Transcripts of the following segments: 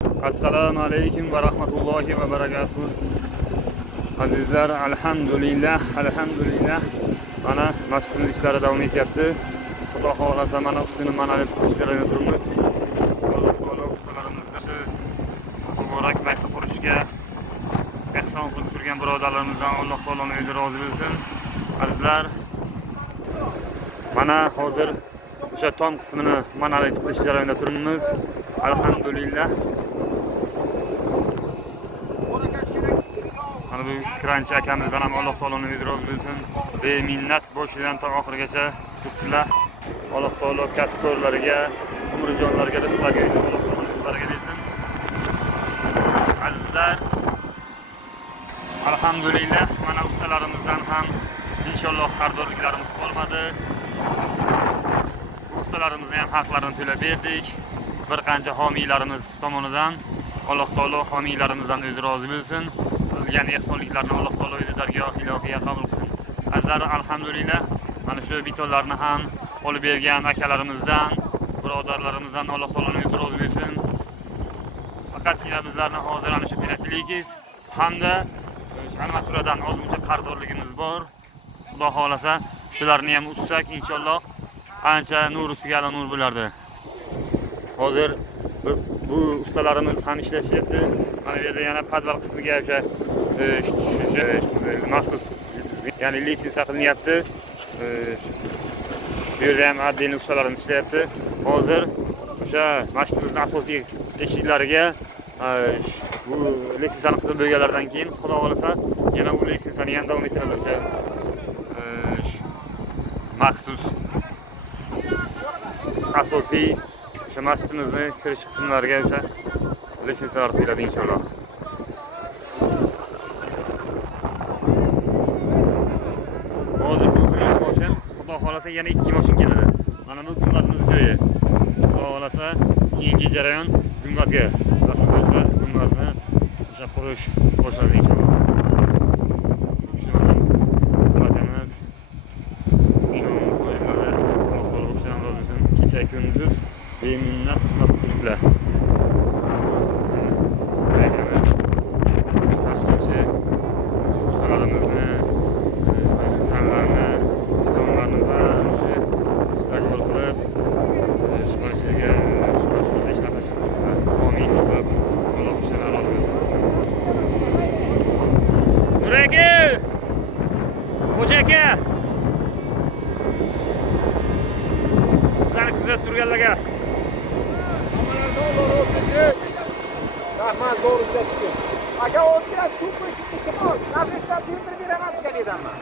Assalomu alaykum va rahmatullohi va barakatuh. Azizlar, alhamdulillah. Mana masjidimiz ishlari davom etyapti. Xudo xolasa mana ustini manaviyat qilishlarga turibmiz. Alloh taolo ustalarimizni shu muborak baytni qurishga ehson qilib turgan birodarlarimizdan Alloh taoloning o'zi rozi bo'lsin. Azizlar, mana hozir o'sha tom qismini manaviyat qilish jarayonida turibmiz. Alhamdulillah. Mana bu kranchi akamizdan ham Alloh taoloning o'zi rozi bo'lsin. Beminnat boshidan ta oxirigacha turibdilar. Alloh taolo kasbkorlarga, umrjonlarga rizqlarga Alloh taoloning bersin. Azizlar, alhamdulillah mana ustalarimizdan ham inshaalloh qarzdorliklarimiz qolmadi. Ustalarimizning ham haqlarini to'lab berdik. Bir qancha homiylarimiz tomonidan Alloh taolo homiylarimizdan o'zi rozi bo'lsin. Qilgan ehsonliklarni Alloh taolo o'zi dargoh ilohiga qabul qilsin. Azizlar, alhamdulillah mana shu betonlarni ham olib bergan akalarimizdan, birodarlarimizdan Alloh taoloning o'zi rozi bo'lsin. Faqatgina bizlarni hozir ana shu penakligiz hamda armaturadan ozmuncha qarzdorligimiz bor. Xudo xolasa shularni ham ustsak inshaalloh ancha nur ustiga nur bo'lardi. Hozir bu ustalarimiz ham ishlashyapti. Mana bu yerda yana podval qismiga o'sha maxsus ya'ni litsenziya qilinyapti. Bu yerda ham adliy ustalarimiz ishlayapti. Hozir o'sha masjidimizning asosiy eshiklariga bu litsenziyani qilib bo'lganlardan keyin xudo xolasa yana bu litsenziyani ham davom ettiradi. Maxsus asosiy o'sha masjidimizni kirish qismlariga o'sha litsenziyalar qo'yiladi inshaalloh. Hozir bu birinchi moshin, xudo xolasa yana ikki moshin keladi. Mana bu gumbazimiz joyi. Xudo xolasa keyingi jarayon gumbazga nasib bo'lsa gumbazni o'sha qurish boshlanadi inshaalloh. Gumbazimiz imomimiz qo'yiladi. Alloh taolo o'shadan rozi bo'lsin. Kecha kunduz beminnat xizmat qilibdilar. Tashqi ustalarimizni, fanlarni, betonlarni barini staqbol qilib, shunchaga ishlar tashkil qilib, homiy topib, Alloh ishlardan rozi bo'lsin. Nuraka! Xo'ja aka! Sizlarni kuzatib turganlarga rahmat, doğru sizga. Aka, o'tga suv qo'shib iltimos, nafisdan filtr beraman degan ekanman.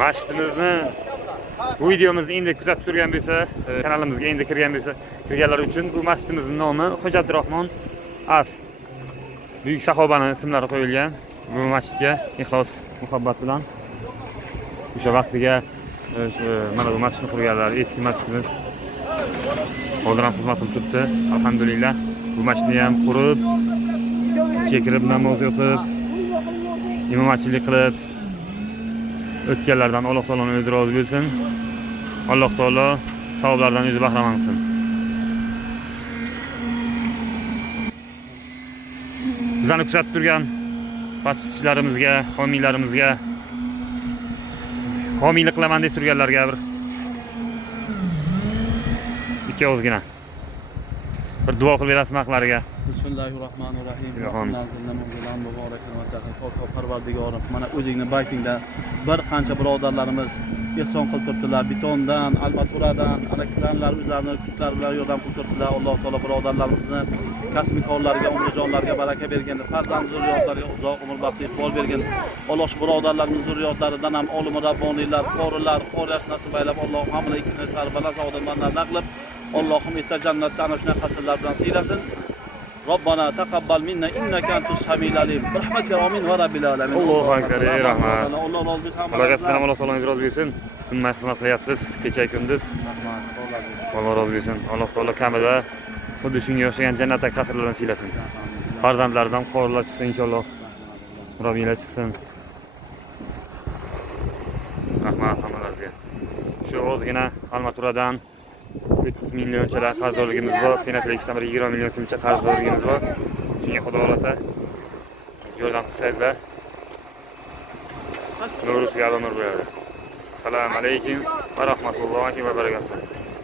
masjidimizni bu videomizni endi kuzatib turgan bo'lsa, kanalimizga endi kirgan bo'lsa, kirganlar uchun bu masjidimizning nomi Xo'ja Abdurahmon Af. Buyuk sahobaning ismlari qo'yilgan. Bu masjidga ixlos, muhabbat bilan o'sha vaqtiga mana bu masjidni qurganlar, eski masjidimiz hozir ham xizmat qilib turibdi. Alhamdulillah bu masjidni ham qurib, ichiga kirib namoz o'qib, imomatchilik qilib o'tganlardan Alloh taoloning o'zi rozi bo'lsin. Alloh taolo savoblardan o'zi bahramand qilsin. Bizani kuzatib turgan podpischilarimizga, homiylarimizga, homiylik qilaman deb turganlarga bir ikki ozgina bir duo qilib berasizmi haqlariga? Bismillahirrohmanirrohim. Parvardigorim, mana o'zingni baytingda bir qancha birodarlarimiz ehson qilib turibdilar. Betondan, armaturadan, kranlar o'zlarini kuchlari bilan yordam qilib turibdilar. Alloh taolo birodarlarimizni kasb-korlarga, umrjonlarga baraka bergin, farzand zurriyotlariga uzoq umr baxtli iqbol bergin. Alloh shu birodarlarimiz zurriyotlaridan ham olim rabboniylar, qorilar, qoriyash nasib aylab, Alloh hamma ikkisini sarbalar saodatlardan qilib, Allohim esta jannatda ana shunday qasrlar bilan siylasin. Robbana taqabbal minna innaka antus samiul alim. Rahmatika amin va rabbil alamin. Allohu akbar, rahmat. Alloh rozi bo'lsin. Alloh taoloning rozi bo'lsin. Tinmay xizmat qilyapsiz, kecha kunduz. Rahmat. Alloh rozi bo'lsin. Alloh taolo kamida xuddi shunga o'xshagan jannatdagi qasrlardan siylasin. Farzandlaringizdan qorilar chiqsin inshaalloh. Murabbiylar chiqsin. Rahmat. bizga. Shu ozgina Almaturadan 300 millionchalar qarzdorligimiz bor. Finatlikdan bir 20 million so'mcha qarzdorligimiz bor. Shunga Xudo xolasa yordam qilsangiz-da. Nurusga nur bo'ladi. Assalomu alaykum va rahmatullohi va barakatuh.